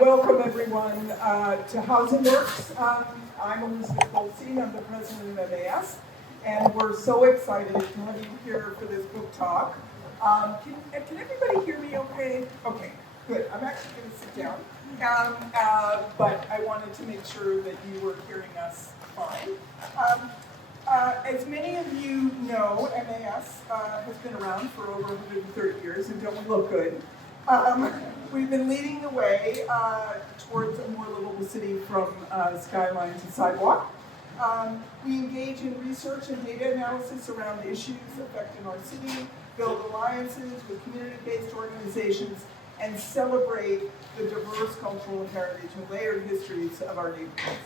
Welcome everyone to Housing Works. I'm Elizabeth Goldstein, I'm the president of MAS, and we're so excited to have you here for this book talk. Can everybody hear me okay? Okay, good. I'm actually going to sit down, but I wanted to make sure that you were hearing us fine. As many of you know, MAS has been around for over 130 years, and don't we look good? We've been leading the way towards a more livable city from skyline to sidewalk. We engage in research and data analysis around issues affecting our city, build alliances with community-based organizations, and celebrate the diverse cultural heritage and layered histories of our neighborhoods.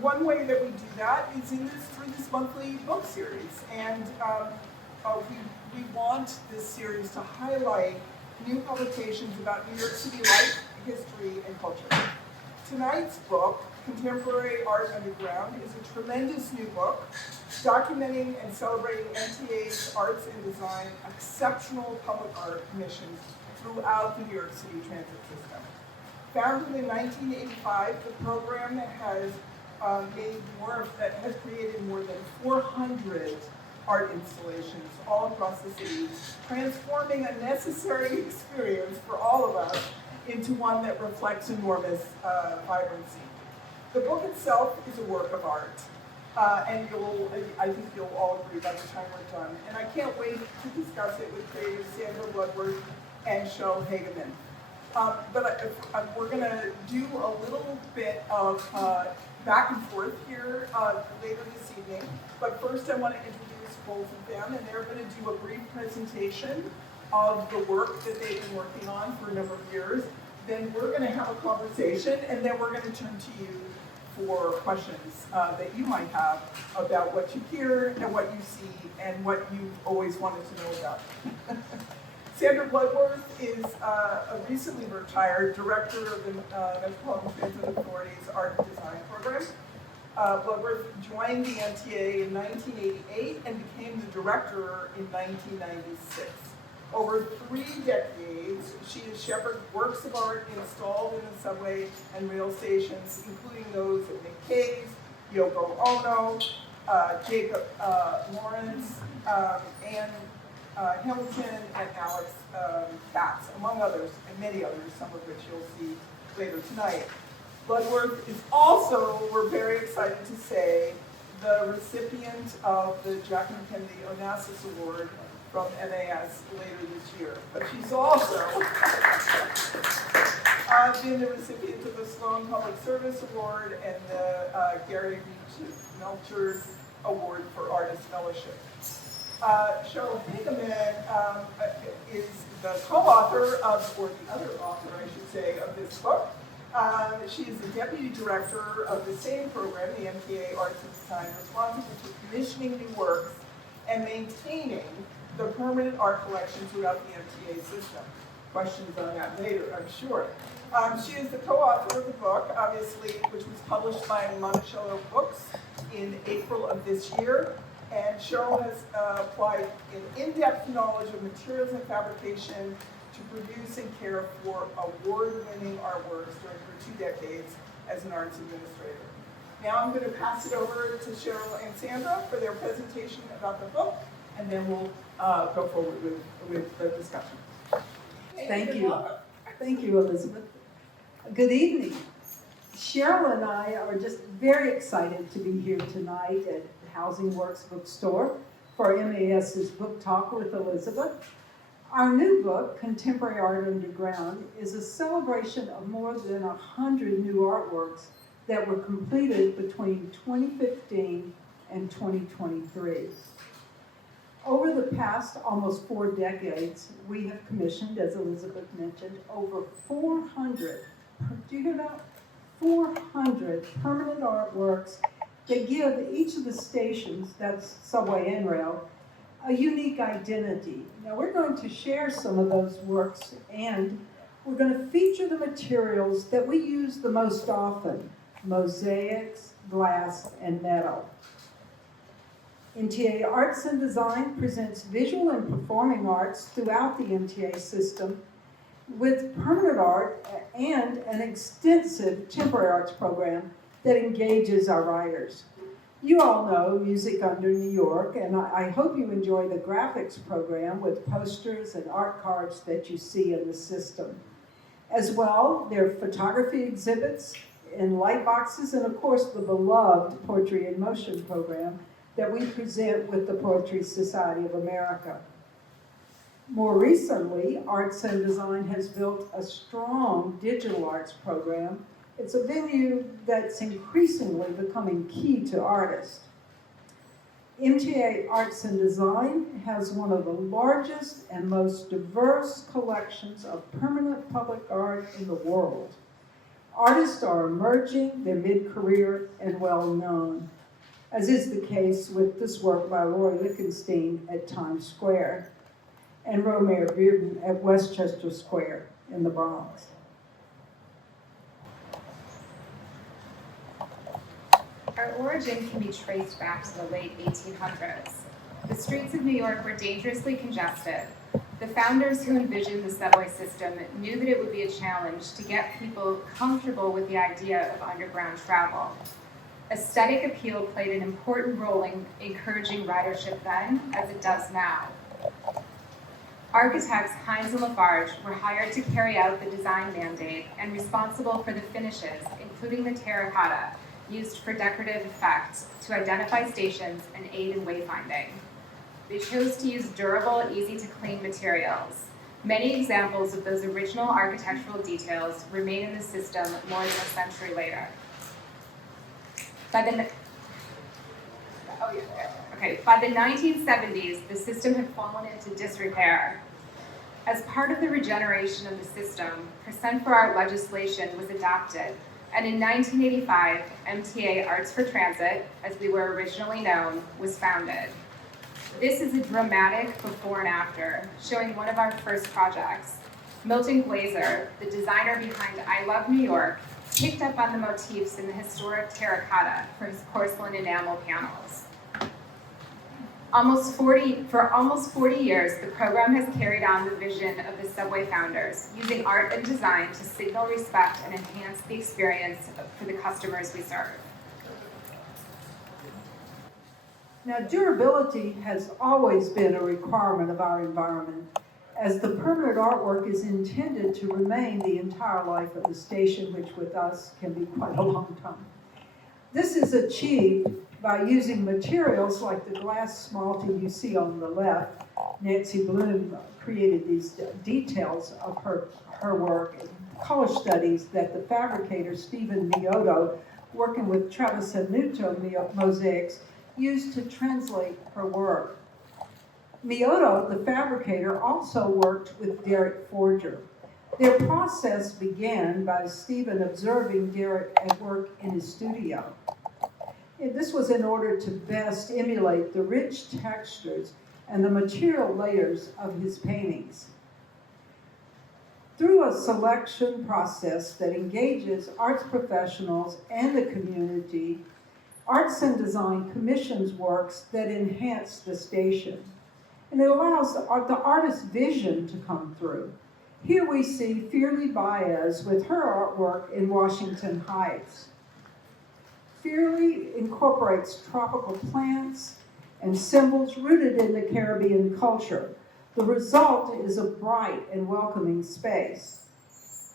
One way that we do that is through this monthly book series, and we want this series to highlight new publications about New York City life, history, and culture. Tonight's book, Contemporary Art Underground, is a tremendous new book documenting and celebrating MTA's arts and design exceptional public art commissions throughout the New York City transit system. Founded in 1985, the program has created more than 400 art installations all across the city, transforming a necessary experience for all of us into one that reflects enormous vibrancy. The book itself is a work of art, and I think you'll all agree by the time we're done. And I can't wait to discuss it with creators Sandra, Bloodworth, and Cheryl Hageman. But we're going to do a little bit of back and forth here later this evening. But first I want to introduce both of them, and they're going to do a brief presentation of the work that they've been working on for a number of years. Then we're going to have a conversation, and then we're going to turn to you for questions that you might have about what you hear and what you see and what you've always wanted to know about. Sandra Bloodworth is a recently retired director of the Metropolitan Transit Authority's Art and Design Program. Bloodworth joined the MTA in 1988 and became the director in 1996. Over 3 decades, she has shepherded works of art installed in the subway and rail stations, including those at McKay's, Yoko Ono, Jacob Lawrence, Anne Hamilton, and Alex Katz, among others, and many others, some of which you'll see later tonight. Bloodworth is also, we're very excited to say, the recipient of the Jackie Kennedy Onassis Award from MAS later this year. But she's also been the recipient of the Sloan Public Service Award and the Gary Melcher Award for Artist Fellowship. Cheryl Hageman is the co-author of, or the other author, I should say, of this book. She is the deputy director of the same program, the MTA Arts and Design, responsible for commissioning new works and maintaining the permanent art collection throughout the MTA system. Questions on that later, I'm sure. She is the co-author of the book, obviously, which was published by Monticello Books in April of this year. And Cheryl has applied an in-depth knowledge of materials and fabrication to produce and care for award-winning artworks during her 2 decades as an arts administrator. Now I'm going to pass it over to Cheryl and Sandra for their presentation about the book, and then we'll go forward with the discussion. Thank you. Thank you, Elizabeth. Good evening. Cheryl and I are just very excited to be here tonight at Housing Works Bookstore for MAS's Book Talk with Elizabeth. Our new book, Contemporary Art Underground, is a celebration of more than 100 new artworks that were completed between 2015 and 2023. Over the past almost 4 decades, we have commissioned, as Elizabeth mentioned, over 400, do you hear that? 400 permanent artworks that give each of the stations, that's subway and rail, a unique identity. Now we're going to share some of those works, and we're going to feature the materials that we use the most often: mosaics, glass, and metal. MTA Arts and Design presents visual and performing arts throughout the MTA system, with permanent art and an extensive temporary arts program that engages our writers. You all know Music Under New York, and I hope you enjoy the graphics program with posters and art cards that you see in the system. As well, there are photography exhibits in light boxes, and of course the beloved Poetry in Motion program that we present with the Poetry Society of America. More recently, Arts and Design has built a strong digital arts program. It's a venue that's increasingly becoming key to artists. MTA Arts and Design has one of the largest and most diverse collections of permanent public art in the world. Artists are emerging, they're mid-career and well-known, as is the case with this work by Roy Lichtenstein at Times Square and Romare Bearden at Westchester Square in the Bronx. Our origin can be traced back to the late 1800s. The streets of New York were dangerously congested. The founders who envisioned the subway system knew that it would be a challenge to get people comfortable with the idea of underground travel. Aesthetic appeal played an important role in encouraging ridership then, as it does now. Architects Hines and Lafarge were hired to carry out the design mandate and responsible for the finishes, including the terracotta, used for decorative effect to identify stations and aid in wayfinding. They chose to use durable, easy-to-clean materials. Many examples of those original architectural details remain in the system more than a century later. By the 1970s, the system had fallen into disrepair. As part of the regeneration of the system, percent for art legislation was adopted, and in 1985, MTA Arts for Transit, as we were originally known, was founded. This is a dramatic before and after, showing one of our first projects. Milton Glaser, the designer behind I Love New York, picked up on the motifs in the historic terracotta for his porcelain enamel panels. For almost 40 years, the program has carried on the vision of the subway founders, using art and design to signal respect and enhance the experience for the customers we serve. Now, durability has always been a requirement of our environment, as the permanent artwork is intended to remain the entire life of the station, which with us can be quite a long time. This is achieved by using materials like the glass smalting you see on the left. Nancy Bloom created these details of her work in color studies that the fabricator Stephen Mioto, working with Trevisanuto mosaics, used to translate her work. Mioto, the fabricator, also worked with Derek Forger. Their process began by Stephen observing Derek at work in his studio. This was in order to best emulate the rich textures and the material layers of his paintings. Through a selection process that engages arts professionals and the community, Arts and Design commissions works that enhance the station. And it allows the artist's vision to come through. Here we see Firly Baez with her artwork in Washington Heights. Firly incorporates tropical plants and symbols rooted in the Caribbean culture. The result is a bright and welcoming space.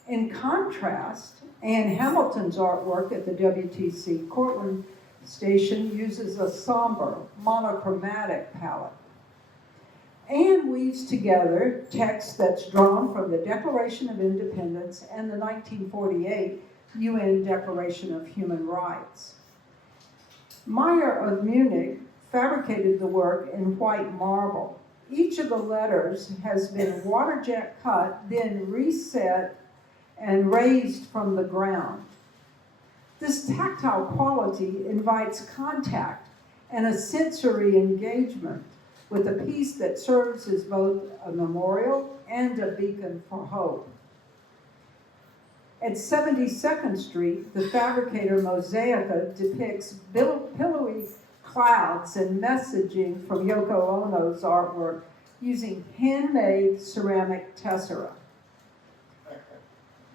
In contrast, Ann Hamilton's artwork at the WTC Cortland station uses a somber, monochromatic palette. Anne weaves together text that's drawn from the Declaration of Independence and the 1948 UN Declaration of Human Rights. Meyer of Munich fabricated the work in white marble. Each of the letters has been water jet cut, then reset and raised from the ground. This tactile quality invites contact and a sensory engagement with a piece that serves as both a memorial and a beacon for hope. At 72nd Street, the fabricator Mosaica depicts pillowy clouds and messaging from Yoko Ono's artwork using handmade ceramic tessera.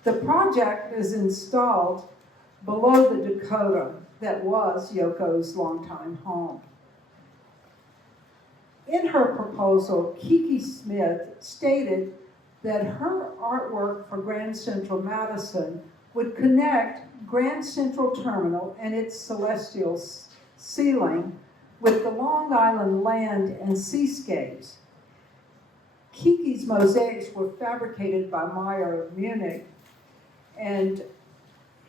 The project is installed below the Dakota that was Yoko's longtime home. In her proposal, Kiki Smith stated that her artwork for Grand Central Madison would connect Grand Central Terminal and its celestial ceiling with the Long Island land and seascapes. Kiki's mosaics were fabricated by Meyer of Munich, and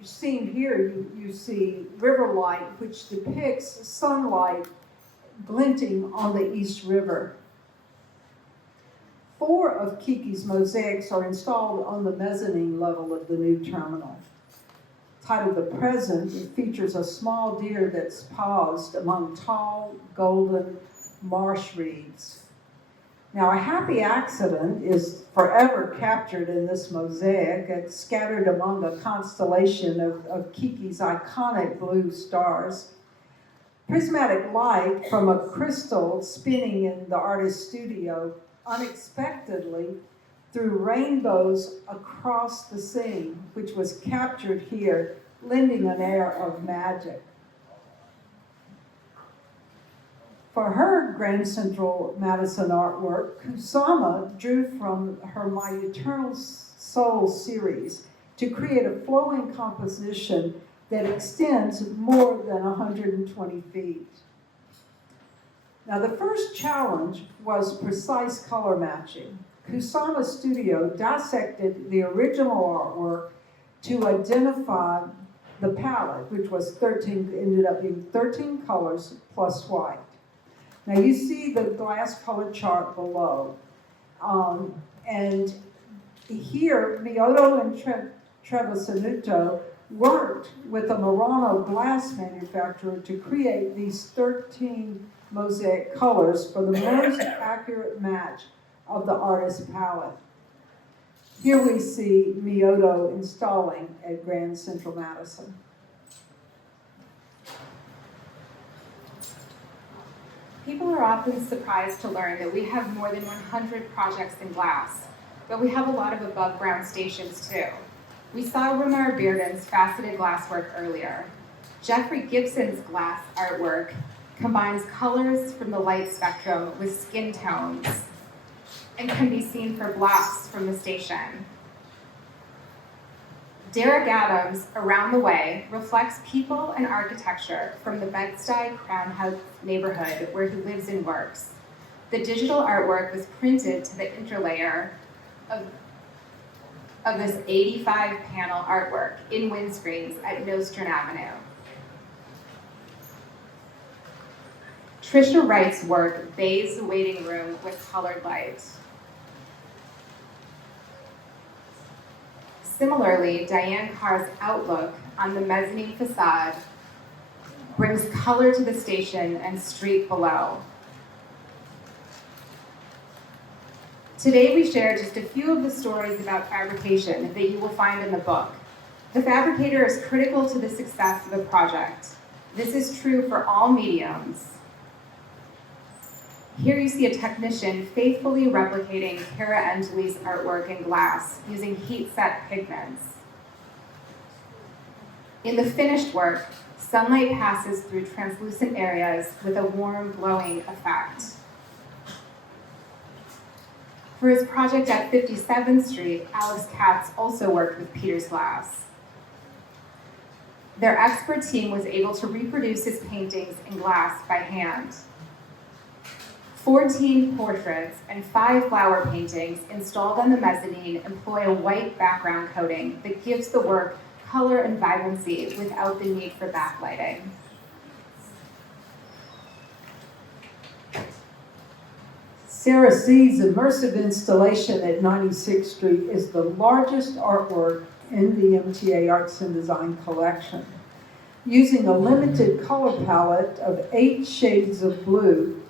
seen here, you see river light, which depicts sunlight glinting on the East River. 4 of Kiki's mosaics are installed on the mezzanine level of the new terminal. Titled The Present, it features a small deer that's paused among tall, golden marsh reeds. Now, a happy accident is forever captured in this mosaic. It's scattered among a constellation of Kiki's iconic blue stars. Prismatic light from a crystal spinning in the artist's studio unexpectedly threw rainbows across the scene, which was captured here, lending an air of magic. For her Grand Central Madison artwork, Kusama drew from her My Eternal Soul series to create a flowing composition that extends more than 120 feet. Now, the first challenge was precise color matching. Kusama's studio dissected the original artwork to identify the palette, which was ended up being 13 colors plus white. Now you see the glass color chart below. And here, Miyoto and Trevisanuto worked with a Murano glass manufacturer to create these 13 mosaic colors for the most accurate match of the artist's palette. Here we see Miyoto installing at Grand Central Madison. People are often surprised to learn that we have more than 100 projects in glass, but we have a lot of above-ground stations too. We saw Ramar Bearden's faceted glasswork earlier. Jeffrey Gibson's glass artwork combines colors from the light spectrum with skin tones and can be seen for blocks from the station. Derek Adams' Around the Way reflects people and architecture from the Bed-Stuy Crown House neighborhood where he lives and works. The digital artwork was printed to the interlayer of this 85-panel artwork in windscreens at Nostrand Avenue. Trisha Wright's work bathes the waiting room with colored light. Similarly, Diane Carr's outlook on the mezzanine facade brings color to the station and street below. Today we share just a few of the stories about fabrication that you will find in the book. The fabricator is critical to the success of a project. This is true for all mediums. Here you see a technician faithfully replicating Kara Angeli's artwork in glass using heat-set pigments. In the finished work, sunlight passes through translucent areas with a warm, glowing effect. For his project at 57th Street, Alex Katz also worked with Peters Glass. Their expert team was able to reproduce his paintings in glass by hand. 14 portraits and 5 flower paintings installed on the mezzanine employ a white background coating that gives the work color and vibrancy without the need for backlighting. Sarah C's immersive installation at 96th Street is the largest artwork in the MTA Arts and Design collection. Using a limited color palette of 8 shades of blue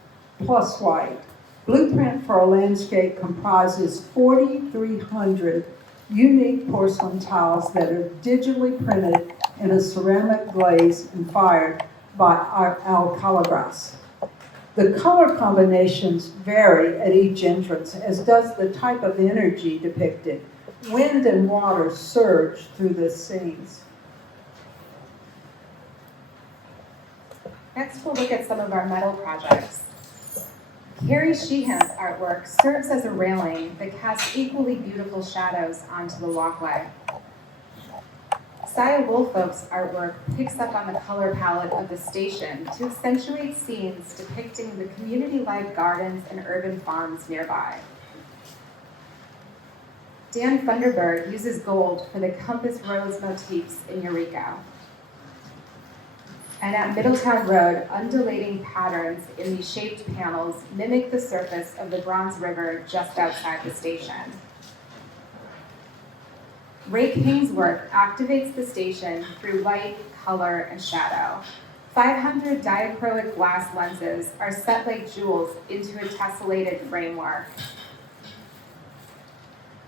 plus white, Blueprint for a Landscape comprises 4,300 unique porcelain tiles that are digitally printed in a ceramic glaze and fired by Alcalagras. The color combinations vary at each entrance, as does the type of energy depicted, Wind and water surge through the scenes. Next, we'll look at some of our metal projects. Carrie Sheehan's artwork serves as a railing that casts equally beautiful shadows onto the walkway. Saya Woolfolk's artwork picks up on the color palette of the station to accentuate scenes depicting the community-led gardens and urban farms nearby. Dan Funderburg uses gold for the compass rose motifs in Eureka. And at Middletown Road, undulating patterns in these shaped panels mimic the surface of the Bronze River just outside the station. Ray King's work activates the station through light, color, and shadow. 500 diachroic glass lenses are set like jewels into a tessellated framework.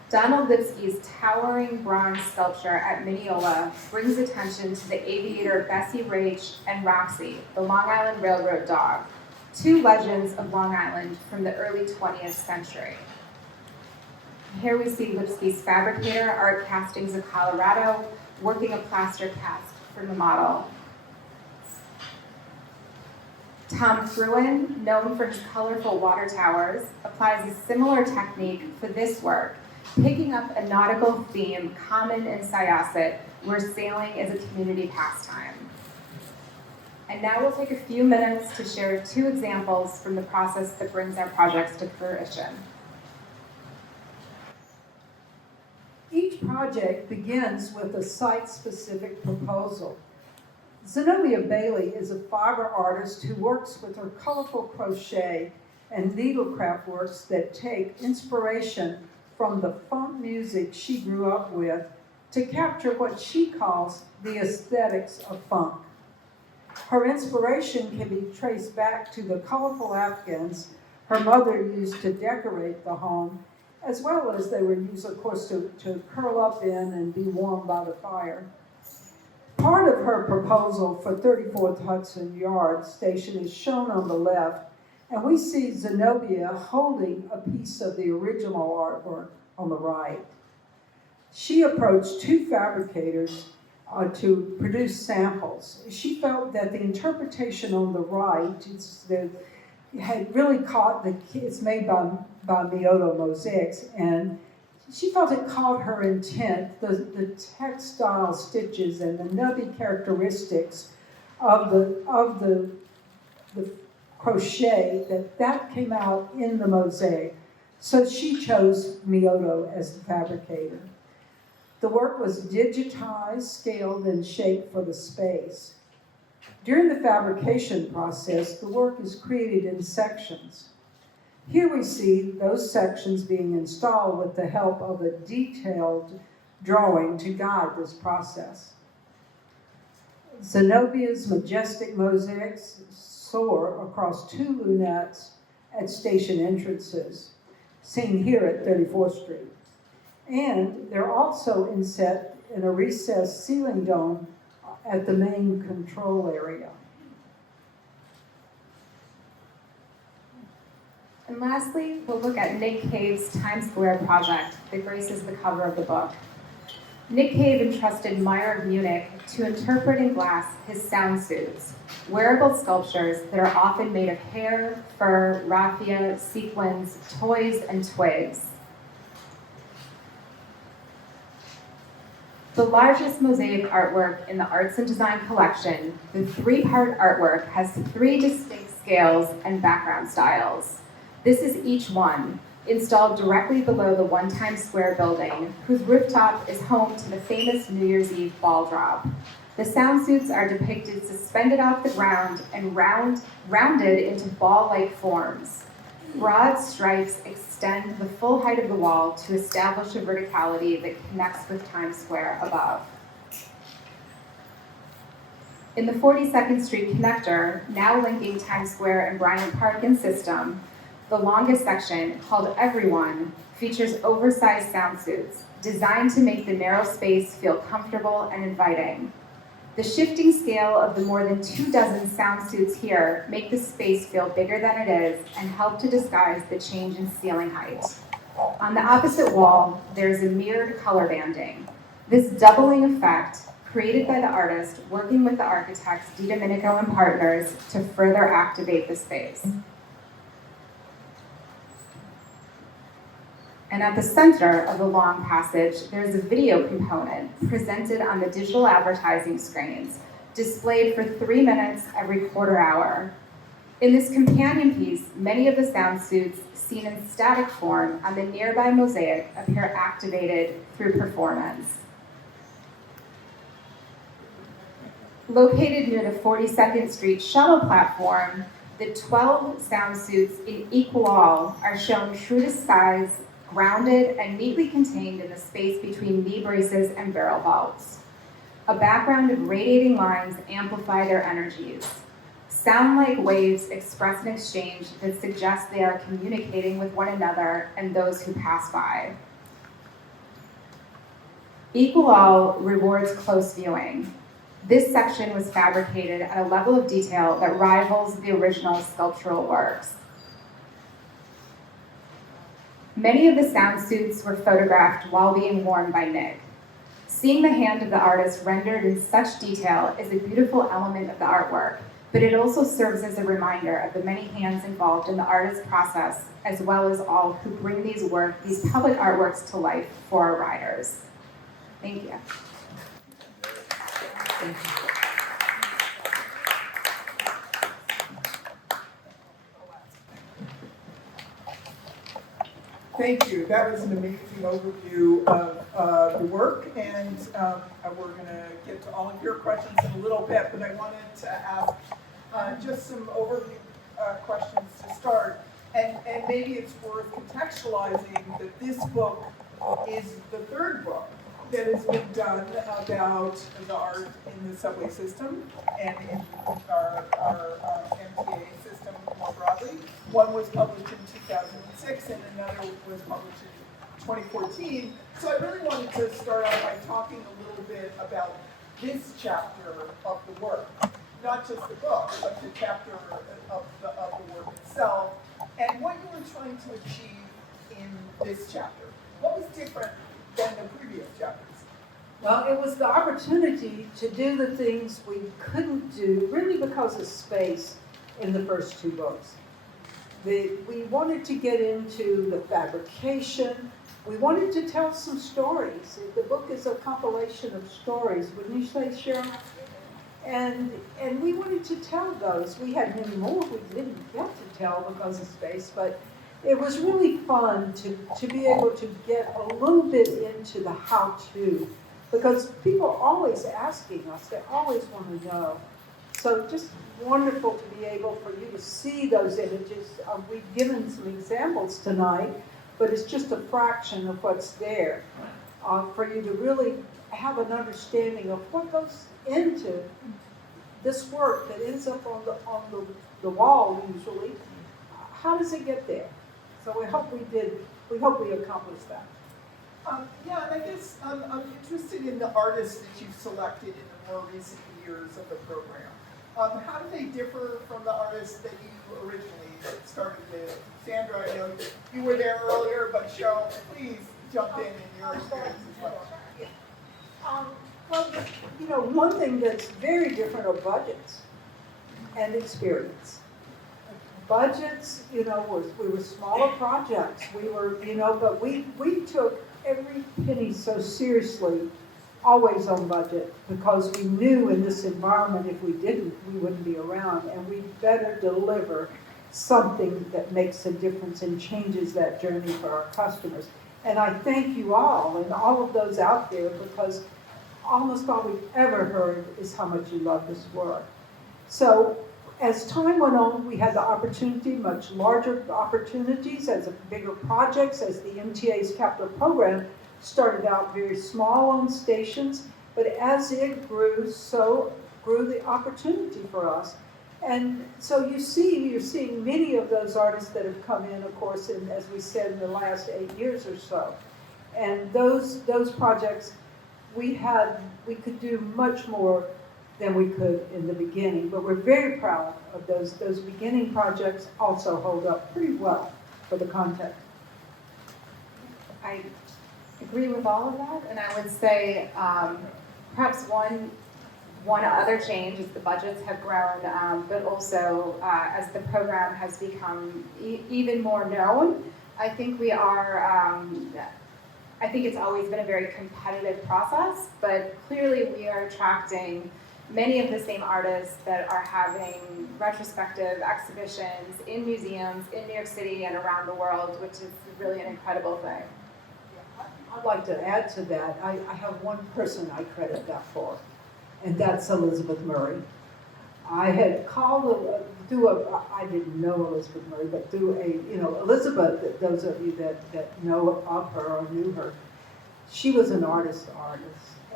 Donald Lipsky's towering bronze sculpture at Mineola brings attention to the aviator Bessie Rage and Roxy, the Long Island Railroad dog, two legends of Long Island from the early 20th century. Here we see Lipsky's fabricator art castings of Colorado working a plaster cast from the model. Tom Fruin, known for his colorful water towers, applies a similar technique for this work, picking up a nautical theme common in Syosset, where sailing is a community pastime. And now we'll take a few minutes to share two examples from the process that brings our projects to fruition. Each project begins with a site-specific proposal. Zenobia Bailey is a fiber artist who works with her colorful crochet and needlecraft works that take inspiration from the funk music she grew up with to capture what she calls the aesthetics of funk. Her inspiration can be traced back to the colorful afghans her mother used to decorate the home, as well as they were used, of course, to curl up in and be warmed by the fire. Part of her proposal for 34th Hudson Yard Station is shown on the left, and we see Zenobia holding a piece of the original artwork on the right. She approached two fabricators to produce samples. She felt that the interpretation on the right had really caught it's made by Mioto Mosaics, and she felt it caught her intent, the textile stitches and the nubby characteristics of the crochet, that came out in the mosaic. So she chose Mioto as the fabricator. The work was digitized, scaled, and shaped for the space. During the fabrication process, the work is created in sections. Here we see those sections being installed with the help of a detailed drawing to guide this process. Zenobia's majestic mosaics soar across two lunettes at station entrances, seen here at 34th Street. And they're also inset in a recessed ceiling dome at the main control area. And lastly, we'll look at Nick Cave's Times Square project that graces the cover of the book. Nick Cave entrusted Meyer of Munich to interpret in glass his sound suits, wearable sculptures that are often made of hair, fur, raffia, sequins, toys, and twigs. The largest mosaic artwork in the Arts and Design collection, the three-part artwork has three distinct scales and background styles. This is each one, installed directly below the One Times Square building, whose rooftop is home to the famous New Year's Eve ball drop. The sound suits are depicted suspended off the ground and rounded into ball-like forms. Broad stripes extend the full height of the wall to establish a verticality that connects with Times Square above. In the 42nd Street connector, now linking Times Square and Bryant Park in System, the longest section, called Everyone, features oversized sound suits, designed to make the narrow space feel comfortable and inviting. The shifting scale of the more than 24 sound suits here make the space feel bigger than it is and help to disguise the change in ceiling height. On the opposite wall, there's a mirrored color banding. This doubling effect, created by the artist working with the architects DiDomenico and Partners to further activate the space. And at the center of the long passage, there's a video component presented on the digital advertising screens, displayed for 3 minutes every quarter hour. In this companion piece, many of the sound suits seen in static form on the nearby mosaic appear activated through performance. Located near the 42nd Street shuttle platform, the 12 sound suits in equal all are shown true to size, grounded and neatly contained in the space between knee braces and barrel vaults. A background of radiating lines amplify their energies. Sound-like waves express an exchange that suggests they are communicating with one another and those who pass by. Equal all rewards close viewing. This section was fabricated at a level of detail that rivals the original sculptural works. Many of the sound suits were photographed while being worn by Nick. Seeing the hand of the artist rendered in such detail is a beautiful element of the artwork, but it also serves as a reminder of the many hands involved in the artist's process, as well as all who bring these public artworks to life for our riders. Thank you. Thank you. Thank you. That was an amazing overview of the work, and we're going to get to all of your questions in a little bit, but I wanted to ask just some overview questions to start. And maybe it's worth contextualizing that this book is the third book that has been done about the art in the subway system and in our MTA system more broadly. One was published in 2006 and another was published in 2014. So I really wanted to start out by talking a little bit about this chapter of the work. Not just the book, but the chapter of the work itself, and what you were trying to achieve in this chapter. What was different than the previous chapters? Well, it was the opportunity to do the things we couldn't do, really because of space, in the first two books. We wanted to get into the fabrication. We wanted to tell some stories. The book is a compilation of stories, wouldn't you say, Cheryl? And we wanted to tell those. We had many more we didn't get to tell because of space, but it was really fun to be able to get a little bit into the how-to, because people are always asking us, they always want to know. So just wonderful to be able for you to see those images. We've given some examples tonight, but it's just a fraction of what's there for you to really have an understanding of what goes into this work that ends up on the wall usually. How does it get there? So we hope we accomplished that. Yeah, and I guess I'm interested in the artists that you've selected in the more recent years of the program. How do they differ from the artists that you originally started with? Sandra, I know you were there earlier, but Cheryl, please jump in your experience as well. Well, you know, one thing that's very different are budgets and experience. Budgets, you know, we were smaller projects. We were, you know, but we took every penny so seriously, always on budget, because we knew in this environment if we didn't, we wouldn't be around, and we better deliver something that makes a difference and changes that journey for our customers. And I thank you all and all of those out there, because almost all we've ever heard is how much you love this work. So as time went on, we had the opportunity, much larger opportunities, as bigger projects, as the MTA's capital program started out very small on stations, but as it grew, so grew the opportunity for us. And so you're seeing many of those artists that have come in, of course, in, as we said, in the last 8 years or so. And those projects, we could do much more than we could in the beginning, but we're very proud of those beginning projects. Also hold up pretty well for the context. I agree with all of that, and I would say perhaps one other change is the budgets have grown, but also as the program has become even more known, I think we are. I think it's always been a very competitive process, but clearly we are attracting many of the same artists that are having retrospective exhibitions in museums in New York City and around the world, which is really an incredible thing. I'd like to add to that. I have one person I credit that for, and that's Elizabeth Murray. I had called I didn't know Elizabeth Murray, but Elizabeth, those of you that know of her or knew her, she was an artist.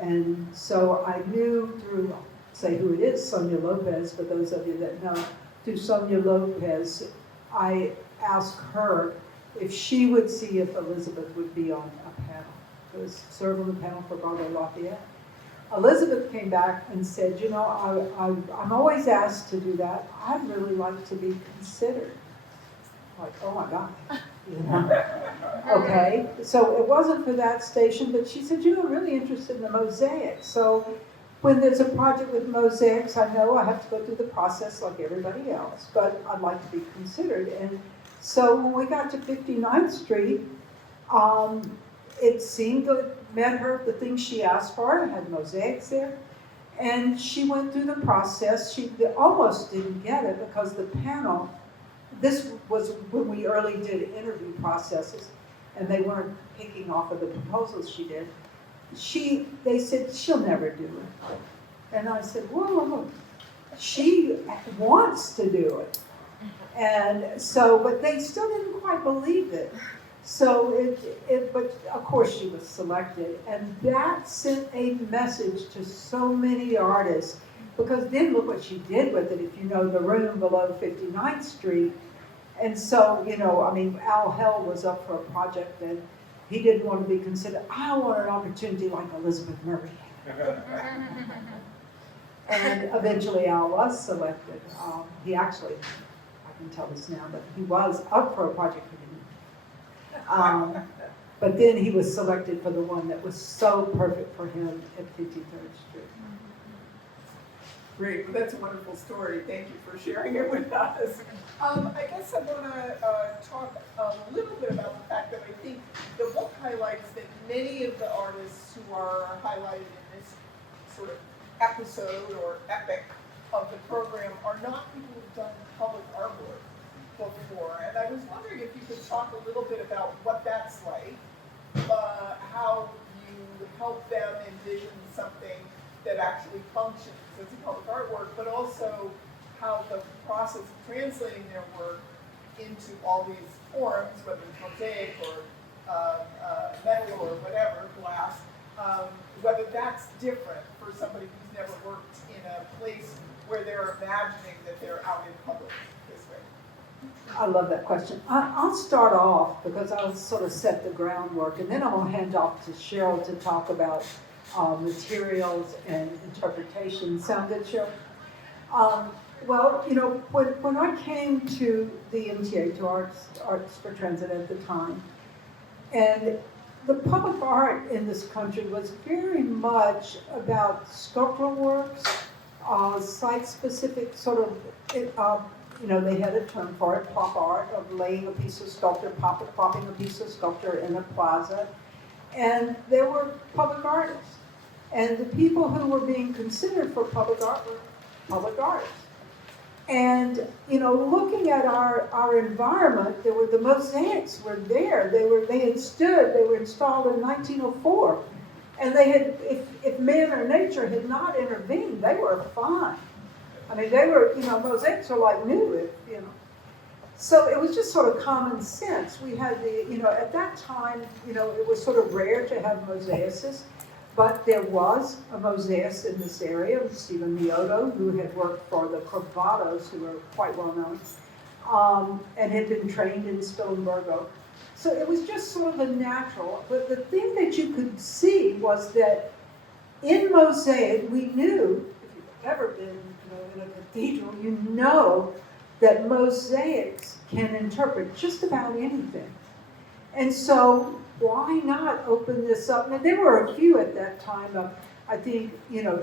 And so I knew through, say who it is, Sonia Lopez, for those of you that know, through Sonia Lopez, I asked her if she would see if Elizabeth would be on a panel. It was served on the panel for Broadway Lafayette. Elizabeth came back and said, I'm always asked to do that. I'd really like to be considered. Like, oh my God, Okay, so it wasn't for that station, but she said, I'm really interested in the mosaics. So when there's a project with mosaics, I know I have to go through the process like everybody else, but I'd like to be considered. And so when we got to 59th Street, it seemed to met her, the things she asked for, had mosaics there. And she went through the process. She almost didn't get it because the panel, this was when we early did interview processes, and they weren't picking off of the proposals she did. They said, she'll never do it. And I said, whoa, she wants to do it. And so, but they still didn't quite believe it. So but of course she was selected, and that sent a message to so many artists, because then look what she did with it, if you know the room below 59th Street. And so, Al Hell was up for a project and he didn't want to be considered. I want an opportunity like Elizabeth Murray. And eventually Al was selected. He actually, I can tell this now, but he was up for a project he didn't. But then he was selected for the one that was so perfect for him at 53rd Street. Great, well, that's a wonderful story. Thank you for sharing it with us. I guess I want to talk a little bit about the fact that I think the book highlights that many of the artists who are highlighted in this sort of episode or epic of the program are not people who've done public artwork before. And I was wondering if you could talk a little bit about what that's like, how you help them envision something that actually functions as a public artwork, but also how the process of translating their work into all these forms, whether it's mosaic or metal or whatever, glass, whether that's different for somebody who's never worked in a place where they're imagining that they're out in public this way. I love that question. I'll start off because I'll sort of set the groundwork, and then I'm going to hand off to Cheryl to talk about materials and interpretation. Sound good, Cheryl? Well, when I came to the MTA, to Arts for Transit at the time, and the public art in this country was very much about sculptural works, site-specific sort of, they had a term for it, pop art, of laying a piece of sculpture, popping a piece of sculpture in a plaza. And there were public artists. And the people who were being considered for public art were public artists. And, looking at our environment, the mosaics were there. They were installed in 1904. And they had, if man or nature had not intervened, they were fine. I mean, they were, mosaics are like new, So it was just sort of common sense. We had at that time, it was sort of rare to have mosaicists, but there was a mosaicist in this area, Stephen Mioto, who had worked for the Corvados, who were quite well known, and had been trained in Spilimbergo. So it was just sort of a natural. But the thing that you could see was that in mosaic, we knew, if you've ever been in a cathedral, you know that mosaics can interpret just about anything. And so why not open this up? Now, there were a few at that time. I think,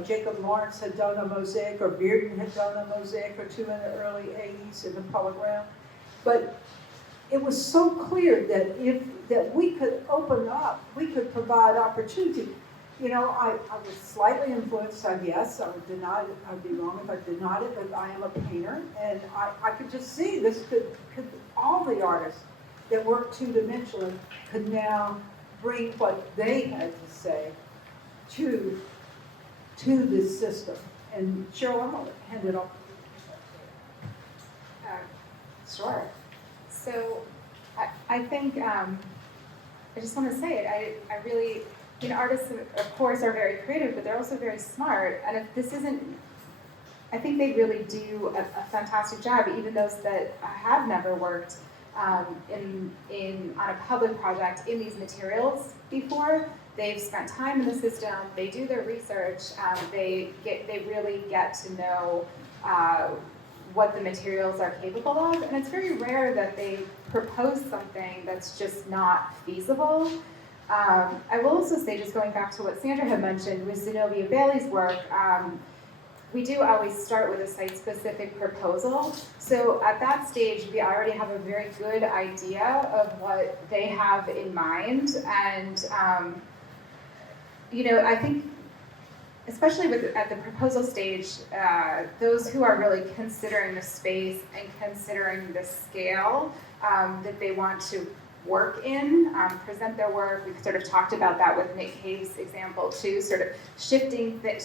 Jacob Lawrence had done a mosaic, or Bearden had done a mosaic or two in the early 80s in the public realm. But it was so clear that we could open up, we could provide opportunity. I was slightly influenced, I guess. I would deny it. I'd be wrong if I denied it, but I am a painter, and I could just see this could all the artists that work two-dimensionally could now bring what they had to say to this system. And Cheryl, I'm going to hand it off. Sure. So I think I just want to say it. I really, artists of course are very creative, but they're also very smart. And if this isn't, I think they really do a fantastic job. Even those that have never worked on a public project in these materials before, they've spent time in the system. They do their research. They really get to know what the materials are capable of, and it's very rare that they propose something that's just not feasible. I will also say, just going back to what Sandra had mentioned with Zenobia Bailey's work, we do always start with a site-specific proposal. So at that stage, we already have a very good idea of what they have in mind, and I think, especially at the proposal stage, those who are really considering the space and considering the scale that they want to work in, present their work. We've sort of talked about that with Nick Cave's example too, sort of shifting the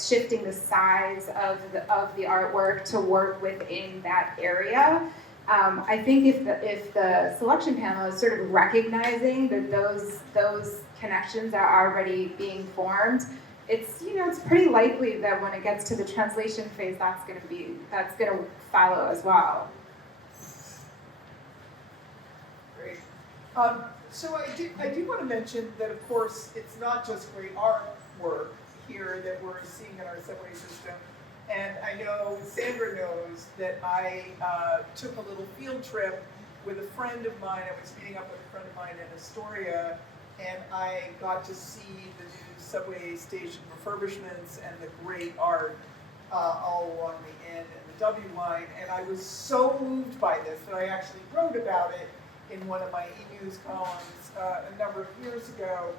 size of the artwork to work within that area. I think if the selection panel is sort of recognizing that those connections are already being formed, it's pretty likely that when it gets to the translation phase, that's going to follow as well. Great. So I do want to mention that, of course, it's not just great artwork here that we're seeing in our subway system. And I know Sandra knows that I took a little field trip with a friend of mine. I was meeting up with a friend of mine in Astoria, and I got to see the new subway station refurbishments and the great art all along the N and the W line. And I was so moved by this that I actually wrote about it in one of my e-news columns a number of years ago.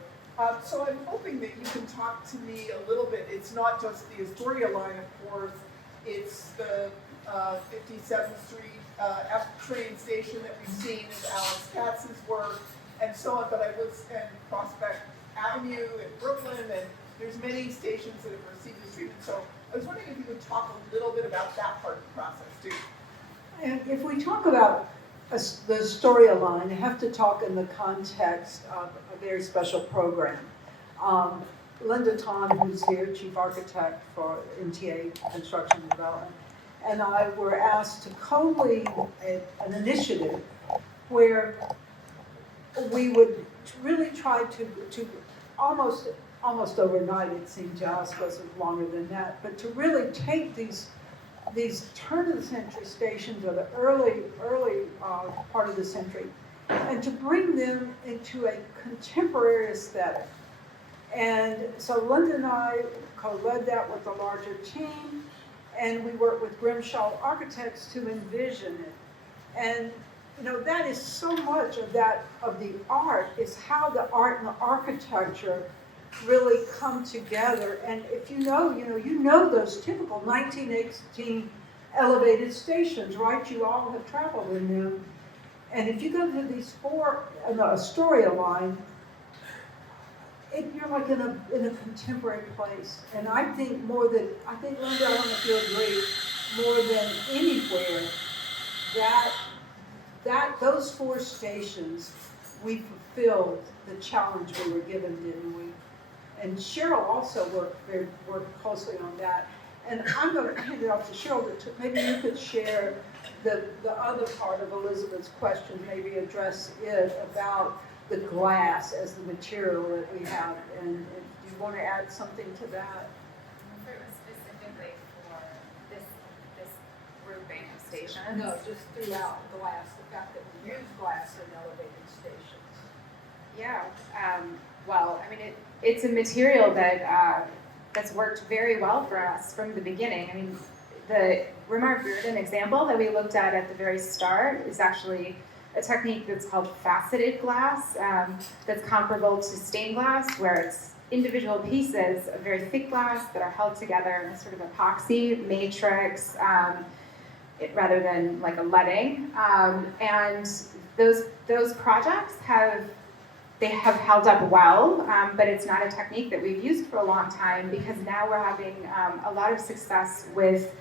So I'm hoping that you can talk to me a little bit. It's not just the Astoria line, of course. It's the 57th Street F train station that we've seen in Alice Katz's work, and so on. But I was in Prospect Avenue in Brooklyn, and there's many stations that have received this treatment. So I was wondering if you could talk a little bit about that part of the process too. And if we talk about the Astoria line, I have to talk in the context of a very special program. Linda Ton, who's here, Chief Architect for MTA Construction and Development, and I were asked to co-lead an initiative where we would really try to almost overnight, it seemed to us, was longer than that, but to really take these turn of the century stations, or the early part of the century, and to bring them into a contemporary aesthetic. And so Linda and I co-led that with a larger team, and we worked with Grimshaw Architects to envision it. And that is so much of the art, is how the art and the architecture really come together. And if you know those typical 1918 elevated stations, right? You all have traveled in them. And if you go to these four, the Astoria line, you're like in a contemporary place. And I think Linda, I don't know if you agree, more than anywhere, those four stations, we fulfilled the challenge we were given, didn't we? And Cheryl also worked closely on that. And I'm going to hand it off to Cheryl. Maybe you could share the other part of Elizabeth's question, maybe address it about the glass as the material that we have. And do you want to add something to that? Specifically for this grouping of stations? No, just throughout glass, the fact that we use glass in elevated stations. Yeah, well, I mean, it's a material that that's worked very well for us from the beginning. I mean, the Remar Bearden example that we looked at the very start is actually a technique that's called faceted glass, that's comparable to stained glass, where it's individual pieces of very thick glass that are held together in a sort of epoxy matrix, rather than like a leading. And those projects have held up well, but it's not a technique that we've used for a long time, because now we're having a lot of success with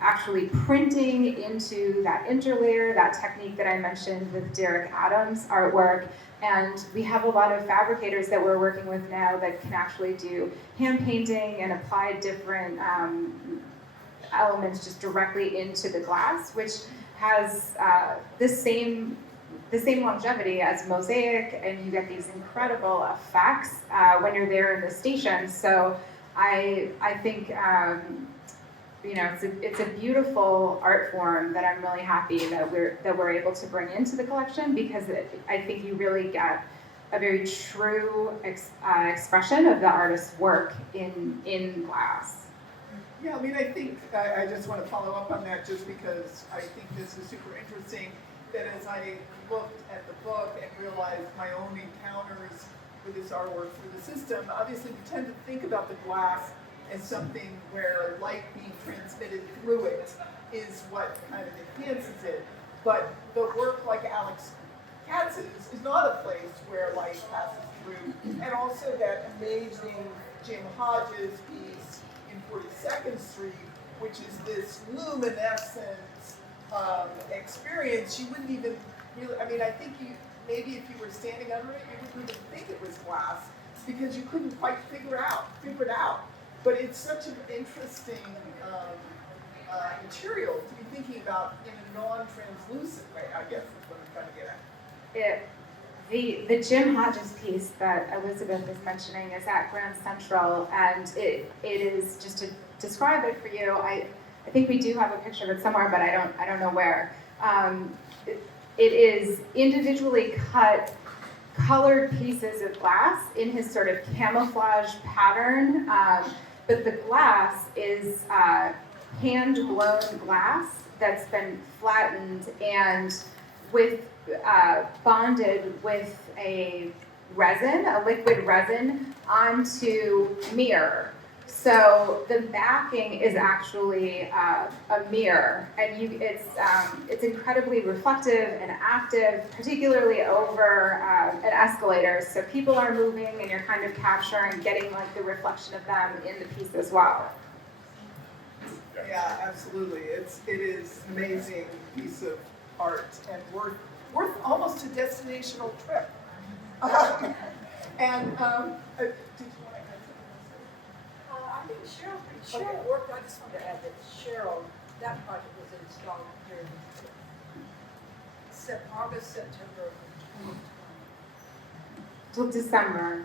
actually printing into that interlayer, that technique that I mentioned with Derek Adams' artwork. And we have a lot of fabricators that we're working with now that can actually do hand painting and apply different elements just directly into the glass, which has the same longevity as mosaic, and you get these incredible effects when you're there in the station. So I think it's a beautiful art form that I'm really happy that we're able to bring into the collection, because I think you really get a very true expression of the artist's work in glass. Yeah, I mean, I think I just want to follow up on that, just because I think this is super interesting, that as I looked at the book and realized my own encounters with this artwork through the system, obviously we tend to think about the glass as something where light being transmitted through it is what kind of enhances it. But the work like Alex Katz's is not a place where light passes through. And also that amazing Jim Hodges piece in 42nd Street, which is this luminescent experience. You wouldn't even really, I mean, I think maybe if you were standing under it, you wouldn't even think it was glass, because you couldn't quite figure it out. But it's such an interesting material to be thinking about in a non-translucent way, I guess is what I'm trying to get at. The Jim Hodges piece that Elizabeth is mentioning is at Grand Central, and it is, just to describe it for you, I think we do have a picture of it somewhere, but I don't know where. It is individually cut, colored pieces of glass in his sort of camouflage pattern, but the glass is hand-blown glass that's been flattened and bonded with a liquid resin onto mirror. So the backing is actually a mirror, and it's incredibly reflective and active, particularly over an escalator. So people are moving, and you're kind of capturing, getting like the reflection of them in the piece as well. Yeah, absolutely. It is an amazing piece of art, and worth almost a destinational trip. And did you want to add something? I think Cheryl worked, I just wanted to add that Cheryl, that project was installed here in August, September of 2020. Till December.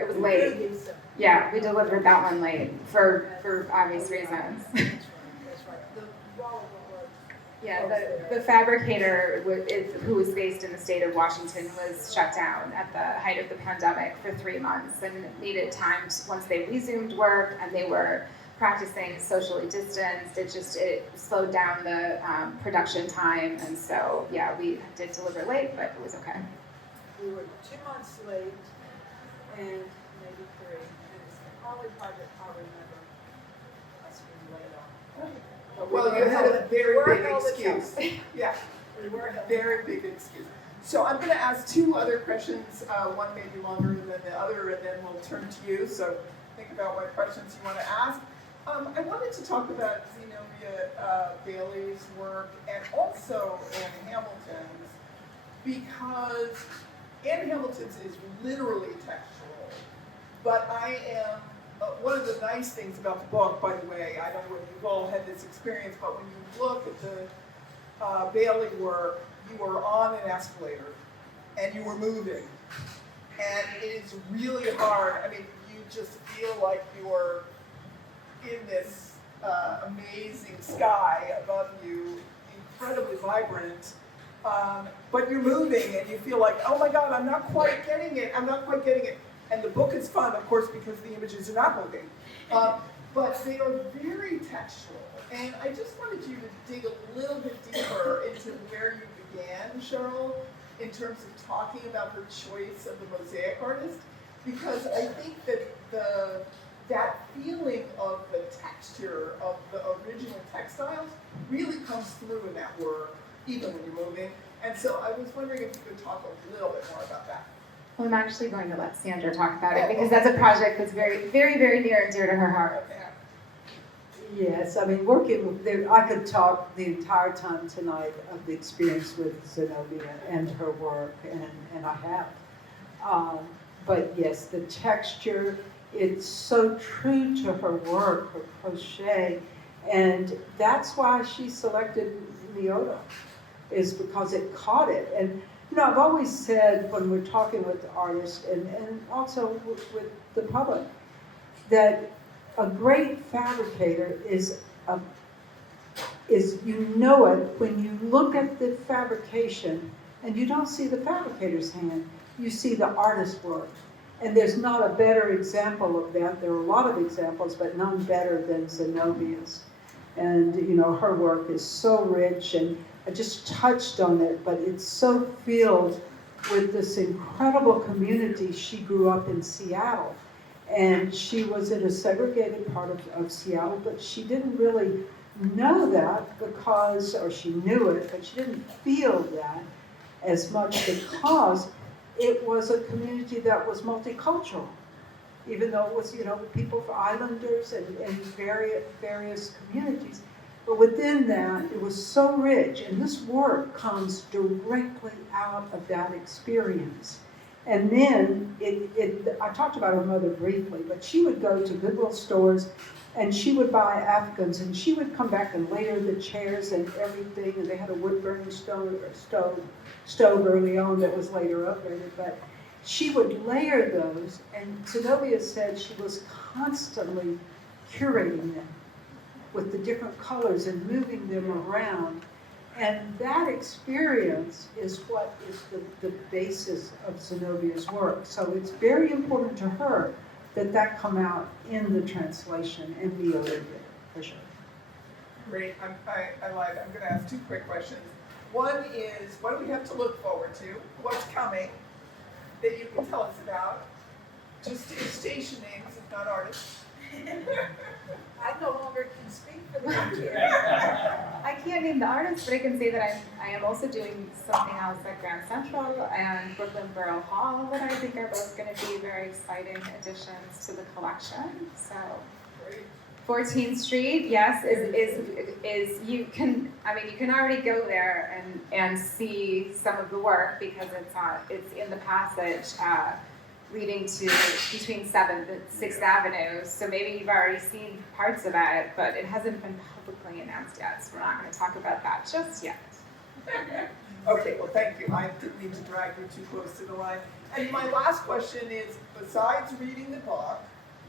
It was late. Yeah, we delivered that one late for obvious reasons. That's right. The wall was. Yeah, the fabricator who was based in the state of Washington was shut down at the height of the pandemic for 3 months, and needed time once they resumed work and they were practicing socially distanced. It slowed down the production time, and so yeah, we did deliver late, but it was okay. We were 2 months late, and maybe 3. And it's the only project I remember us being late on. Well, you had a very We're big held excuse. accountable. Yeah, We were held very big excuse. So I'm going to ask 2 other questions. One may be longer than the other, and then we'll turn to you. So think about what questions you want to ask. I wanted to talk about Zenobia Bailey's work, and also Anne Hamilton's, because Anne Hamilton's is literally textual, but I am, one of the nice things about the book, by the way, I don't know if you've all had this experience, but when you look at the Bailey work, you are on an escalator, and you were moving, and it is really hard. I mean, you just feel like you're in this amazing sky above you, incredibly vibrant, but you're moving and you feel like, oh my God, I'm not quite getting it, And the book is fun, of course, because the images are not moving. But they are very textual. And I just wanted you to dig a little bit deeper into where you began, Cheryl, in terms of talking about her choice of the mosaic artist, because I think that that feeling of the texture of the original textiles really comes through in that work, even when you're moving. And so I was wondering if you could talk a little bit more about that. Well, I'm actually going to let Sandra talk about it because that's a project that's very, very, very near and dear to her heart. Yes, I mean, working with them, I could talk the entire time tonight of the experience with Zenobia and her work, and I have. But yes, the texture, it's so true to her work, her crochet, and that's why she selected Leota, is because it caught it. And you know, I've always said when we're talking with artists and also with the public, that a great fabricator is you know it when you look at the fabrication and you don't see the fabricator's hand, you see the artist's work. And there's not a better example of that. There are a lot of examples, but none better than Zenobia's. And you know, her work is so rich, and I just touched on it, but it's so filled with this incredible community. She grew up in Seattle. And she was in a segregated part of Seattle, but she didn't really know that because, or she knew it, but she didn't feel that as much because it was a community that was multicultural, even though it was, you know, people from islanders and various communities. But within that, it was so rich, and this work comes directly out of that experience. And then, I talked about her mother briefly, but she would go to Goodwill stores and she would buy Afghans, and she would come back and layer the chairs and everything, and they had a wood-burning stove early on that was later upgraded, but she would layer those, and Zenobia said she was constantly curating them with the different colors and moving them around. And that experience is what is the basis of Zenobia's work. So it's very important to her that come out in the translation, and Leota did, for sure. Great, I like it. I'm going to ask two quick questions. One is, what do we have to look forward to? What's coming that you can tell us about? Just station names, if not artists. I no longer can speak for the computer. I can't name the artist, but I can say that I am also doing something else at Grand Central and Brooklyn Borough Hall that I think are both going to be very exciting additions to the collection. So, 14th Street, yes, is you can already go there and see some of the work because it's in the passage leading to between 7th and 6th Avenues. So maybe you've already seen parts of it, but it hasn't been publicly announced yet, so we're not going to talk about that just yet. Okay, well, thank you. I didn't mean to drag you too close to the line. And my last question is, besides reading the book,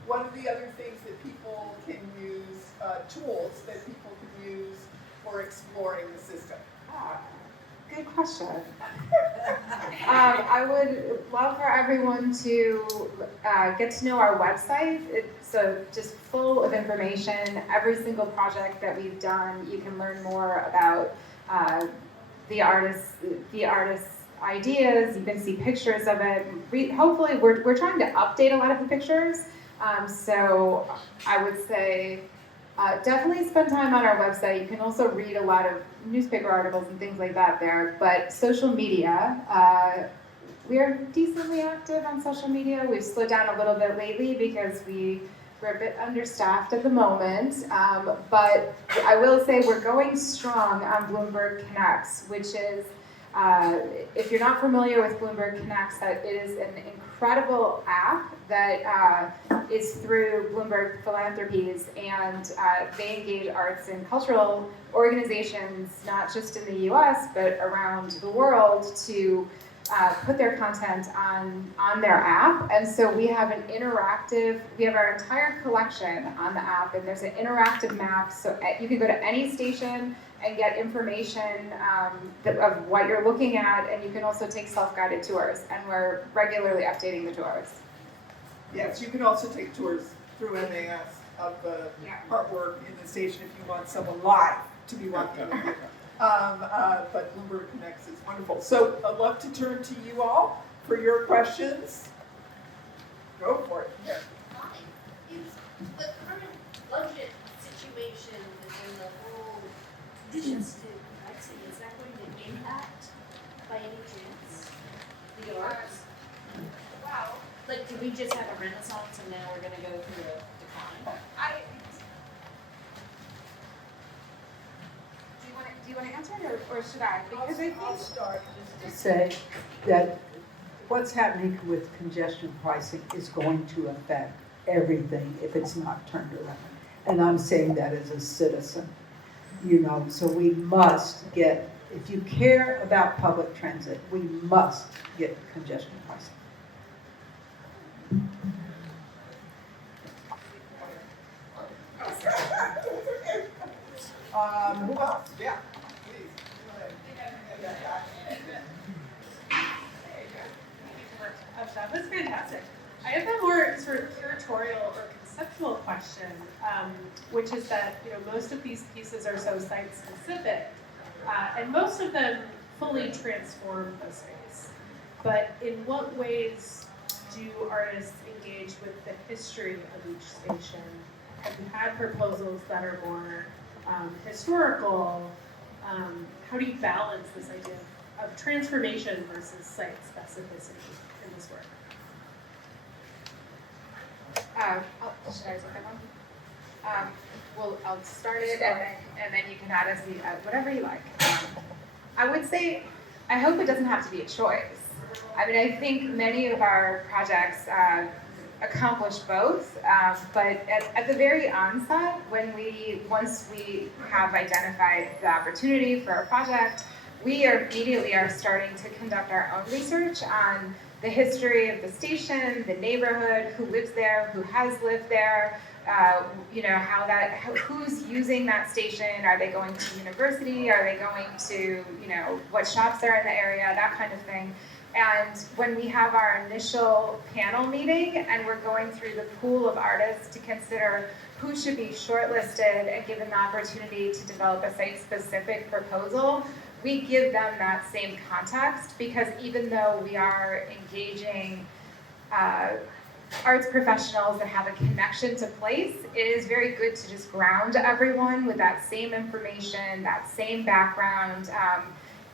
what are the other things that people can use, tools that people can use for exploring the system? Good question. I would love for everyone to get to know our website. It's just full of information. Every single project that we've done, you can learn more about the artist's ideas. You can see pictures of it. Hopefully, we're trying to update a lot of the pictures. So I would say definitely spend time on our website. You can also read a lot of newspaper articles and things like that there. But social media, we're decently active on social media. We've slowed down a little bit lately because we're a bit understaffed at the moment. But I will say we're going strong on Bloomberg Connects, which is, if you're not familiar with Bloomberg Connects, that it is an incredible app that is through Bloomberg Philanthropies, and they engage arts and cultural organizations, not just in the US, but around the world, to put their content on their app. And so we have our entire collection on the app, and there's an interactive map, so you can go to any station and get information of what you're looking at, and you can also take self-guided tours, and we're regularly updating the tours. Yes, you can also take tours through MAS of the Yeah. artwork in the station if you want someone live to be walking with you. But Bloomberg Connects is wonderful. So I'd love to turn to you all for your questions. Go for it. Here. Hi. Is the current budget situation and the whole conditions to Brexit, is that going to impact by any chance the arts? Wow. Like, did we just have a renaissance and now we're gonna go through a decline? Do you want to answer it, or should I? Because I I'll think start just Say that what's happening with congestion pricing is going to affect everything if it's not turned around. And I'm saying that as a citizen, so we must get, if you care about public transit, we must get congestion pricing. Who else? Yeah, please. Go ahead. That was fantastic. I have a more sort of curatorial or conceptual question, which is that most of these pieces are so site specific, and most of them fully transform the space. But in what ways do artists engage with the history of each station? Have you had proposals that are more historical? How do you balance this idea of transformation versus site specificity in this work? should I take that one? Well, I'll start it, and then you can add as whatever you like. I would say, I hope it doesn't have to be a choice. I mean, I think many of our projects accomplish both, but at the very onset, once we have identified the opportunity for a project, we immediately are starting to conduct our own research on the history of the station, the neighborhood, who lives there, who has lived there, who's using that station. Are they going to university? Are they going to, what shops are in the area, that kind of thing. And when we have our initial panel meeting and we're going through the pool of artists to consider who should be shortlisted and given the opportunity to develop a site-specific proposal, we give them that same context, because even though we are engaging arts professionals that have a connection to place, it is very good to just ground everyone with that same information, that same background,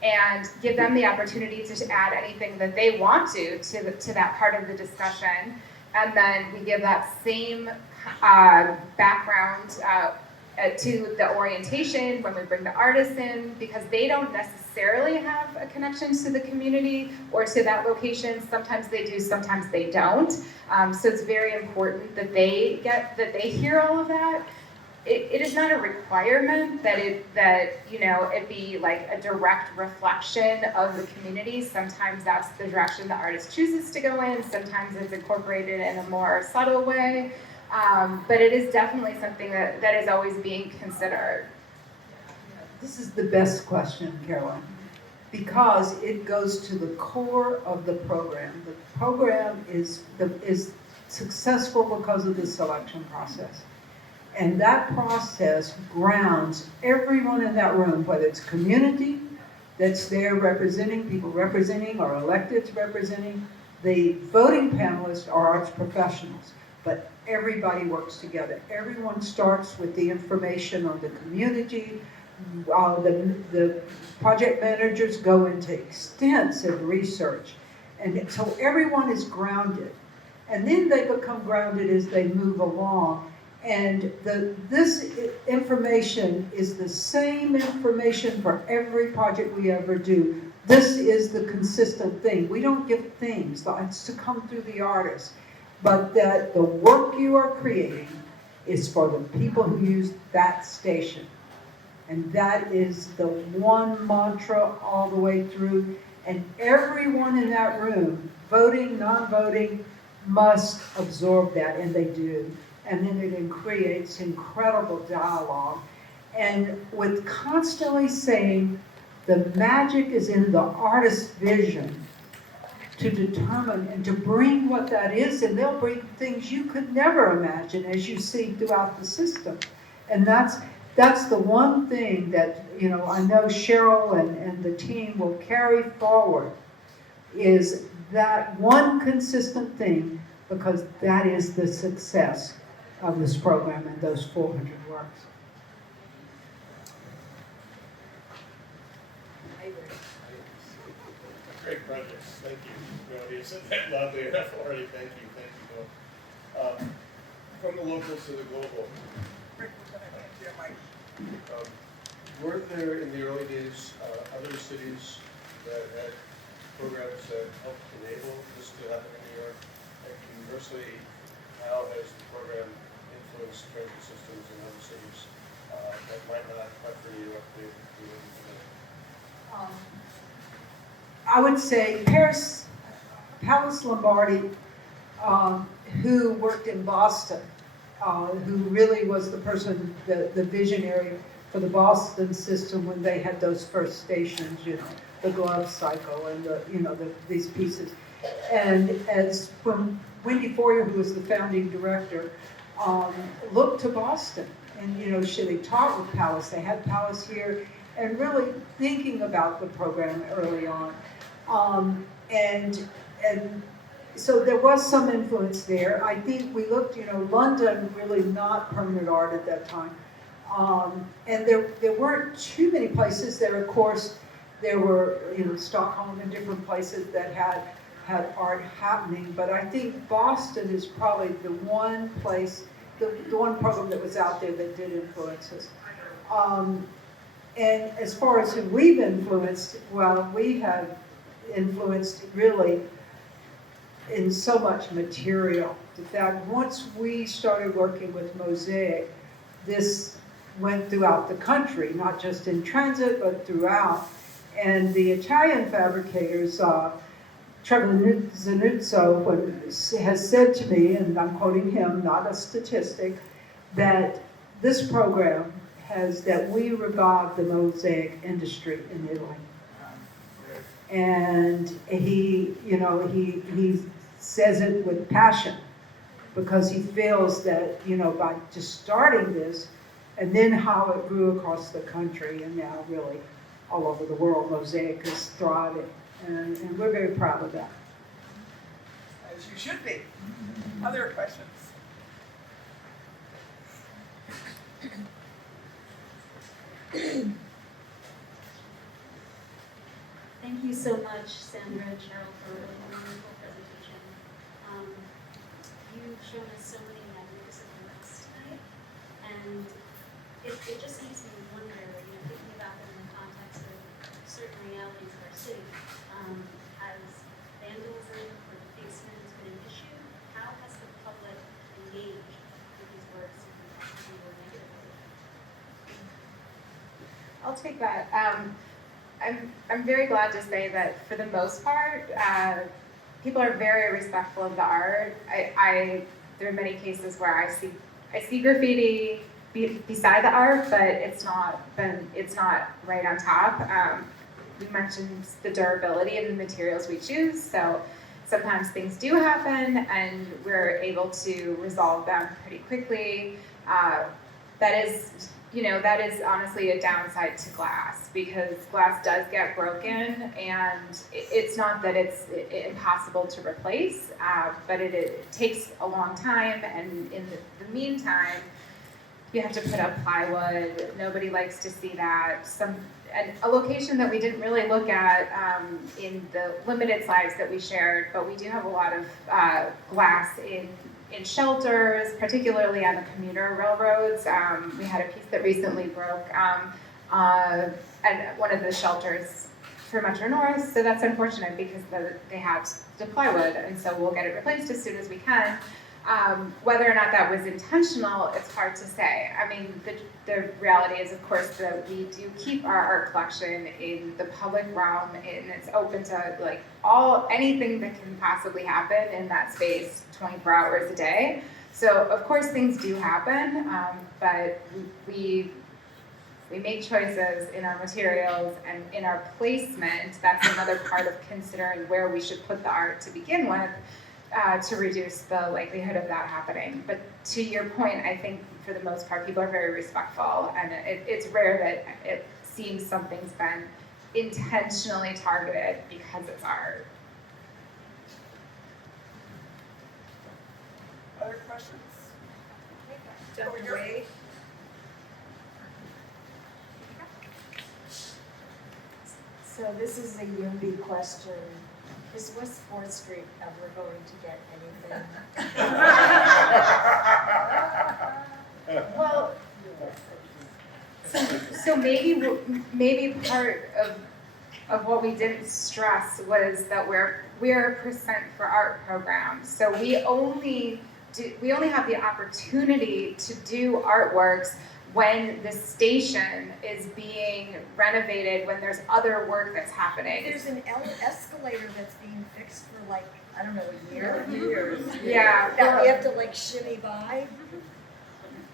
and give them the opportunity to add anything that they want to that part of the discussion. And then we give that same background to the orientation when we bring the artists in, because they don't necessarily have a connection to the community or to that location. Sometimes they do, sometimes they don't. So it's very important that they hear all of that. It is not a requirement that it be like a direct reflection of the community. Sometimes that's the direction the artist chooses to go in. Sometimes it's incorporated in a more subtle way. But it is definitely something that is always being considered. This is the best question, Caroline, because it goes to the core of the program. The program is successful because of the selection process. And that process grounds everyone in that room, whether it's community that's there representing, people representing, or electeds representing, the voting panelists are arts professionals. But everybody works together. Everyone starts with the information on the community. The project managers go into extensive research. And so everyone is grounded. And then they become grounded as they move along. And this information is the same information for every project we ever do. This is the consistent thing. We don't give themes. It's to come through the artist. But that the work you are creating is for the people who use that station. And that is the one mantra all the way through. And everyone in that room, voting, non-voting, must absorb that, and they do. And then it creates incredible dialogue. and with constantly saying the magic is in the artist's vision to determine and to bring what that is, and they'll bring things you could never imagine as you see throughout the system. And that's the one thing that, you know, I know Cheryl and the team will carry forward, is that one consistent thing, because that is the success of this program and those 400 works. Great projects, thank you. Well, you said that loudly enough already, thank you, Bill. From the local to the global, were there in the early days other cities that had programs that helped enable this to happen in New York? And conversely, how has the program influenced transit systems in other cities that might not, but for New York, be able to do that? I would say Palace Lombardi, who worked in Boston, who really was the person, the visionary for the Boston system when they had those first stations, you know, the glove cycle and these pieces. And as when Wendy Foyer, who was the founding director, looked to Boston, and they taught with Palace. They had Palace here, and really thinking about the program early on. And so there was some influence there. I think we looked, London, really not permanent art at that time. And there weren't too many places there. Of course, there were, Stockholm and different places that had art happening. But I think Boston is probably the one place, the one program that was out there that did influence us. And as far as who we've influenced, well, we have influenced really in so much material. In fact, once we started working with Mosaic, this went throughout the country, not just in transit, but throughout. And the Italian fabricators, Trevor Zanuzzo has said to me, and I'm quoting him, not a statistic, that this program that we revived the mosaic industry in Italy. And he says it with passion, because he feels that, by just starting this, and then how it grew across the country, and now really all over the world, mosaic is thriving. And we're very proud of that. As you should be. Other questions? Thank you so much, Sandra and Cheryl, for a really wonderful presentation. You've shown us so many magnificent works tonight, and it just makes me wonder, thinking about them in the context of certain realities of our city, has vandalism or defacement been an issue? How has the public engaged with these works positively or negatively? I'll take that. I'm very glad to say that for the most part, people are very respectful of the art. There are many cases where I see graffiti beside the art, but it's not right on top. We mentioned the durability of the materials we choose, so sometimes things do happen, and we're able to resolve them pretty quickly. That is honestly a downside to glass, because glass does get broken, and it's not that it's impossible to replace, but it takes a long time, and in the meantime, you have to put up plywood. Nobody likes to see that. And a location that we didn't really look at in the limited slides that we shared, but we do have a lot of glass in shelters, particularly on the commuter railroads. We had a piece that recently broke at one of the shelters for Metro North, so that's unfortunate because they have the plywood, and so we'll get it replaced as soon as we can. Whether or not that was intentional, it's hard to say. I mean, the reality is, of course, that we do keep our art collection in the public realm, and it's open to anything that can possibly happen in that space 24 hours a day. So, of course, things do happen, but we we make choices in our materials and in our placement. That's another part of considering where we should put the art to begin with, to reduce the likelihood of that happening. But to your point, I think for the most part, people are very respectful, and it's rare that it seems something's been intentionally targeted because it's art. Other questions? Over here. So this is a YIMBY question. Is West 4th Street ever going to get anything? Well, so maybe part of what we didn't stress was that we're a percent for art program. So we only have the opportunity to do artworks when the station is being renovated, when there's other work that's happening. There's an escalator that's being fixed for like, I don't know, a year? Years. Yeah. That we have to like shimmy by?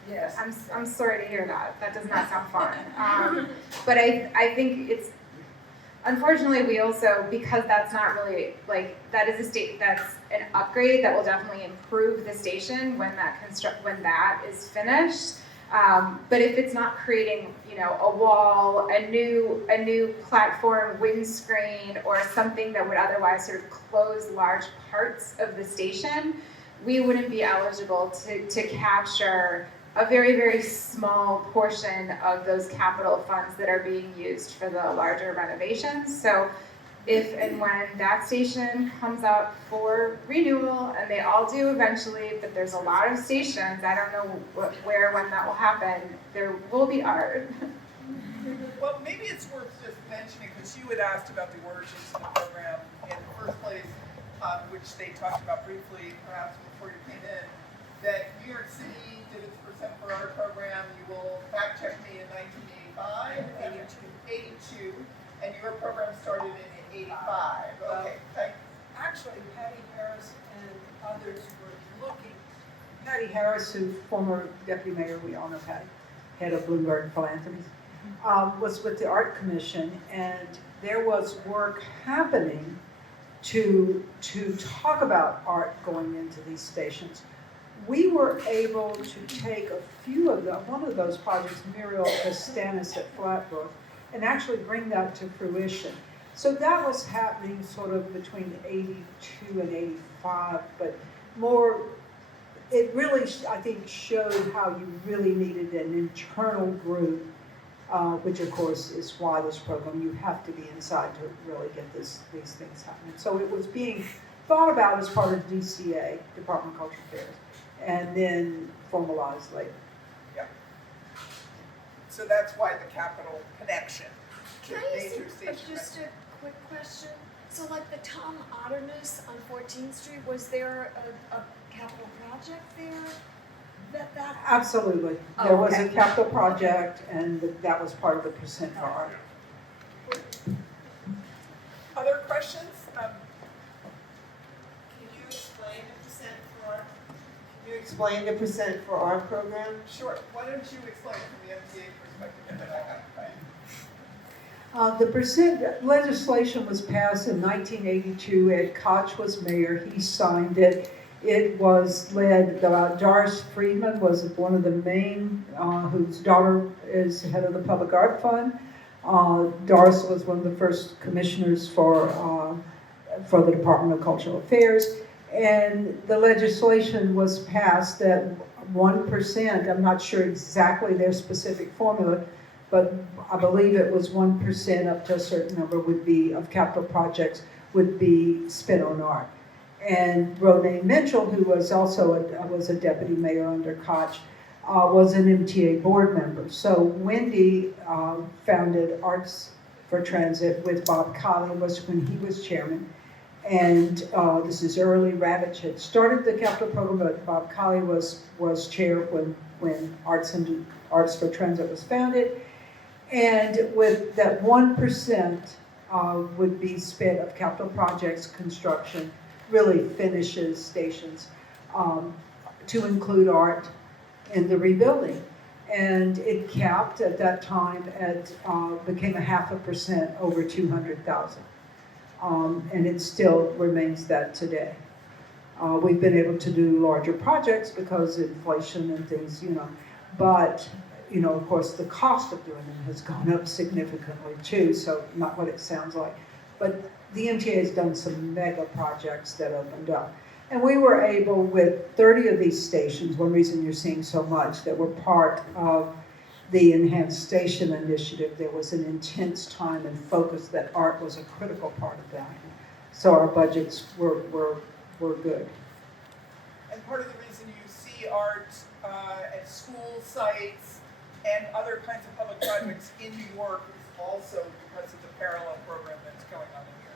Yes. I'm sorry to hear that. That does not sound fun. But I think it's, unfortunately, we also, because that's not really, like, that is that's an upgrade that will definitely improve the station when that is finished. But if it's not creating, a wall, a new platform, windscreen, or something that would otherwise sort of close large parts of the station, we wouldn't be eligible to capture a very, very small portion of those capital funds that are being used for the larger renovations. So if and when that station comes out for renewal, and they all do eventually, but there's a lot of stations, I don't know when that will happen, there will be art. Well, maybe it's worth just mentioning, because you had asked about the origins of the program in the first place, which they talked about briefly perhaps before you came in, that New York City did its percent for art program. You will fact check me in 1985, 82, and your program started in 85. Okay, thank you. Actually, Patty Harris and others were looking. Patty Harris, who's former deputy mayor, we all know Patty, head of Bloomberg Philanthropies, was with the Art Commission, and there was work happening to talk about art going into these stations. We were able to take a few of them, one of those projects, Muriel Costanis at Bloodworth, and actually bring that to fruition. So that was happening sort of between 82 and 85, but more, it really, I think, showed how you really needed an internal group, which of course is why this program, you have to be inside to really get these things happening. So it was being thought about as part of DCA, Department of Cultural Affairs, and then formalized later. Yeah. So that's why the capital connection. to Can I major ask station just a quick question? So like the Tom Otterness on 14th Street, was there a capital project there? That Absolutely. Oh, There was a okay. capital project, and that was part of the percent for art. Other questions? Can you explain the percent for our, can you explain the percent for our program? Sure. Why don't you explain from the MTA perspective, and then I'll have The percent legislation was passed in 1982. Ed Koch was mayor. He signed it. It was led, Doris Friedman was one of the main, whose daughter is head of the Public Art Fund. Doris was one of the first commissioners for the Department of Cultural Affairs. And the legislation was passed that 1%, I'm not sure exactly their specific formula, but I believe it was 1% up to a certain number would be, of capital projects, would be spent on art. And Renee Mitchell, who was also a deputy mayor under Koch, was an MTA board member. So Wendy founded Arts for Transit with Bob Colley, was when he was chairman. And this is early. Ravitch had started the capital program, but Bob Colley was chair when Arts for Transit was founded. And with that 1% would be spent of capital projects, construction, really finishes stations, to include art in the rebuilding. And it capped at that time at, became 0.5% over 200,000. And it still remains that today. We've been able to do larger projects because of inflation and things, but, of course, the cost of doing them has gone up significantly too, so not what it sounds like. But the MTA has done some mega projects that opened up. And we were able, with 30 of these stations, one reason you're seeing so much, that were part of the Enhanced Station Initiative, there was an intense time and focus that art was a critical part of that. So our budgets were good. And part of the reason you see art at school sites and other kinds of public projects in New York is also because of the parallel program that's going on in here.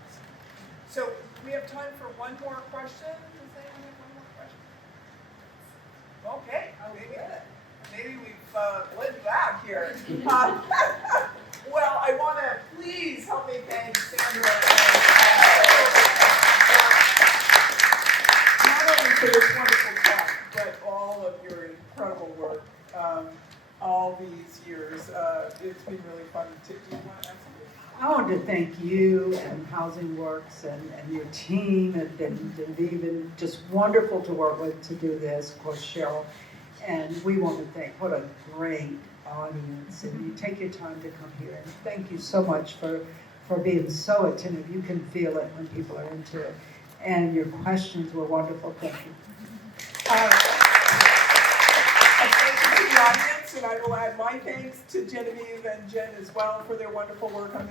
So we have time for one more question. Does anyone have one more question? Okay, maybe we've blended back here. Well, I want to please help me thank Sandra not only for this wonderful talk, but all of your incredible work all these years. It's been really fun to do. You want to add something? I want to thank you and Housing Works and your team and even just wonderful to work with to do this, of course, Cheryl. And we want to thank, what a great audience. And you take your time to come here. And thank you so much for being so attentive. You can feel it when people are into it. And your questions were wonderful. Thank you. Thank you to the audience, and I will add my thanks to Genevieve and Jen as well for their wonderful work on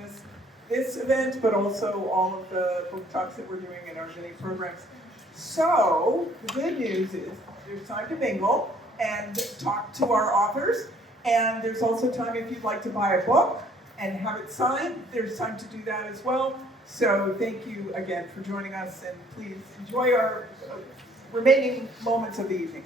this event, but also all of the book talks that we're doing in our many programs. So the good news is there's time to mingle and talk to our authors, and there's also time if you'd like to buy a book and have it signed. There's time to do that as well. So thank you again for joining us, and please enjoy our remaining moments of the evening.